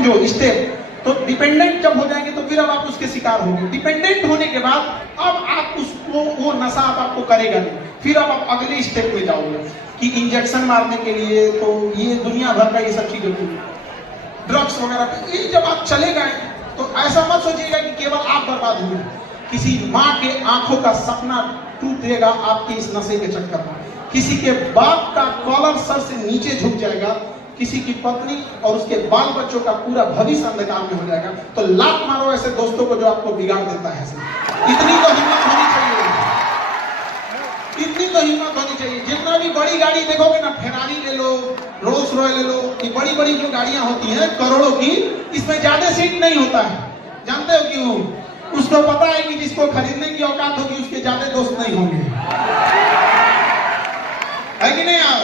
जो स्टेप, तो डिपेंडेंट जब हो जाएंगे तो फिर अब आप उसके शिकार होंगे। डिपेंडेंट होने के बाद अब आप उसको वो नशा अब आपको करेगा नहीं, फिर अब आप अगले स्टेप में जाओगे कि इंजेक्शन मारने के लिए तो ये दुनिया भर का ये सब चीजें होती है, ड्रग्स वगैरह। ये जब आप चले गए तो ऐसा मत सोचिएगा कि केवल आप बर्बाद हुए, किसी माँ के आंखों का सपना टूटेगा आपके इस नशे के चक्कर में, किसी के बाप का कॉलर सर से नीचे झुक जाएगा, किसी की पत्नी और उसके बाल बच्चों का पूरा भविष्य अंधकार में हो जाएगा। तो लात मारो ऐसे दोस्तों को जो आपको बिगाड़ देता है। इतनी तो हिम्मत होनी चाहिए, इतनी तो हिम्मत होनी चाहिए। जितना भी बड़ी गाड़ी देखोगे ना, फेरारी ले लो, रोल्स रॉय ले लो, ये बड़ी बड़ी जो गाड़ियां होती हैं करोड़ों की, इसमें ज्यादा सीट नहीं होता है। जानते हो क्यों? उसको पता है कि जिसको खरीदने की औकात होगी उसके ज्यादा दोस्त नहीं होंगे, है कि नहीं यार?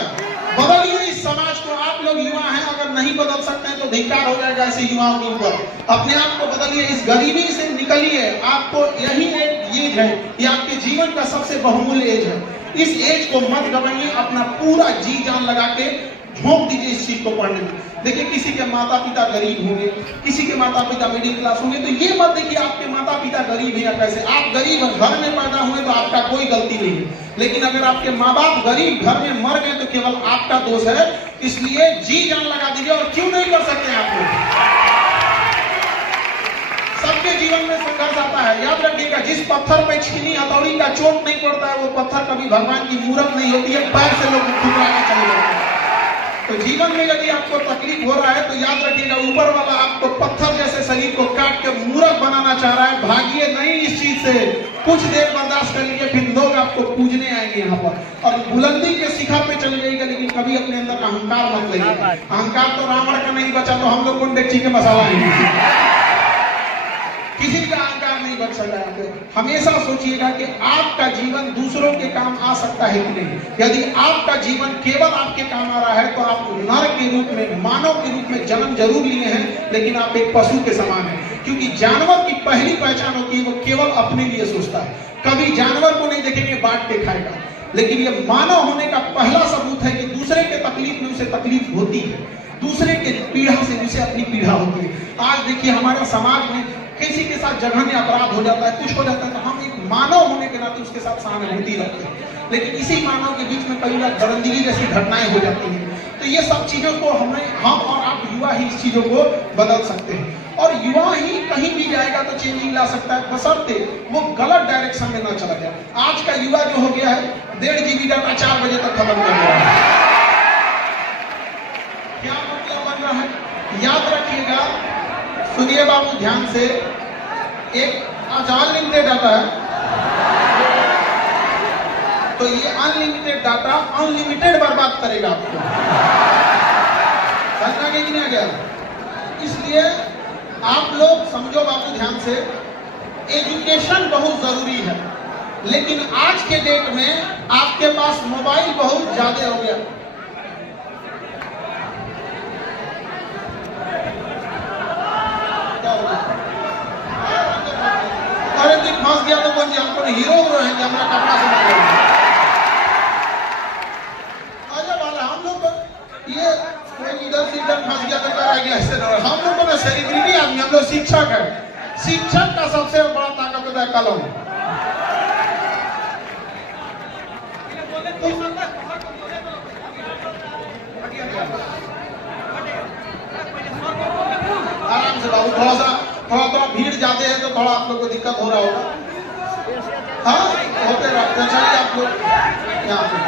बदलिए इस समाज को। आप लोग युवा हैं, अगर नहीं बदल सकते हैं तो धिक्कार हो जाएगा ऐसे युवाओं के ऊपर। अपने आप को बदलिए, इस गरीबी से निकलिए। आपको यही एक एज है, ये आपके जीवन का सबसे बहुमूल्य एज है। इस एज को मत गवाइए, अपना पूरा जी जान लगा के झोंक दीजिए इस चीज को पढ़ने में। देखिए, किसी के माता पिता गरीब होंगे, किसी के माता पिता मिडिल क्लास होंगे, तो ये मत देखिए आपके माता पिता गरीब हैं या कैसे। आप गरीब घर में पैदा हुए तो आपका कोई गलती नहीं है, लेकिन अगर आपके माँ बाप गरीब घर में मर गए तो केवल आपका दोष है। इसलिए जी जान लगा दीजिए। और क्यों नहीं कर सकते आप लोग? सबके जीवन में संघर्ष आता है। याद रखिएगा, जिस पत्थर पे छीनी हथौड़ी का चोट नहीं पड़ता है वो पत्थर कभी भगवान की मूरत नहीं होती है, पैर से लोग ठुकरा के चले जाते हैं। तो जीवन में यदि आपको तकलीफ हो रहा है तो याद रखिएगा, ऊपर वाला आपको पत्थर जैसे शरीर को काट के मूरत बनाना चाह रहा है। भागिए नहीं इस चीज से, कुछ देर बर्दाश्त कर लीजिए, फिर लोग आपको पूजने आएंगे यहाँ पर और बुलंदी के शिखर पे चले जाइएगा। लेकिन कभी अपने अंदर अहंकार मत लाइएगा। अहंकार तो रावण का नहीं बचा, तो हम लोग कौन डेगची के मसाला नहीं, किसी का अहंकार नहीं बच सकता है। हमेशा सोचिएगा कि आपका जीवन दूसरों के काम आ सकता है कि नहीं। यदि आपका जीवन केवल आपके काम आ रहा है तो आप नर के रूप में, मानव के रूप में जन्म जरूर लिए हैं, लेकिन आप एक पशु के समान हैं। क्योंकि जानवर की पहली पहचान होती है वो केवल अपने लिए सोचता है, कभी जानवर को नहीं देखेंगे बांट के खाएगा। लेकिन ये मानव होने का पहला सबूत है कि दूसरे के तकलीफ में उसे तकलीफ होती है, दूसरे के पीड़ा से उसे अपनी पीड़ा होती है। आज देखिए, हमारे समाज में किसी के साथ जघन्य अपराध हो जाता है, कुछ हो जाता है, तो हम एक मानव होने के नाते उसके साथ सहानुभूति रखते हैं। लेकिन इसी मानव के बीच में कई बार दरिंदगी जैसी घटनाएं हो जाती हैं। तो ये सब चीजों को हम और आप युवा ही इस चीजों को बदल सकते हैं। और युवा ही कहीं भी जाएगा तो चेंजिंग ला सकता है, बशर्ते वो गलत डायरेक्शन में न चला जाए। आज का युवा जो हो गया है, 1.5 GB डाटा 4 बजे तक खत्म कर रहा है। क्या मतलब बन रहा है? याद रखिएगा, सुनिए बाबू ध्यान से, एक अनलिमिटेड डाटा है, तो ये अनलिमिटेड डाटा अनलिमिटेड बर्बाद करेगा आपको। समझना कि नहीं आ गया? इसलिए आप लोग समझो बाबू ध्यान से, एजुकेशन बहुत जरूरी है, लेकिन आज के डेट में आपके पास मोबाइल बहुत ज्यादा हो गया। अरे दिन फंस गया तो बोल हमको हीरो रहेंगे, हमारा कपड़ा से वाला हम लोग ये इधर से इधर फंस गया तो कर गया ऐसे। हम लोग को सेलिब्रिटी आदमी, हम लोग शिक्षक है। शिक्षक का सबसे बड़ा ताकत होता है कलम। आराम से बाबू, थोड़ा भीड़ ज्यादा है तो थोड़ा आप लोग को दिक्कत हो रहा होगा। हाँ, होते रहते हैं। चलिए आप लोग यहाँ पे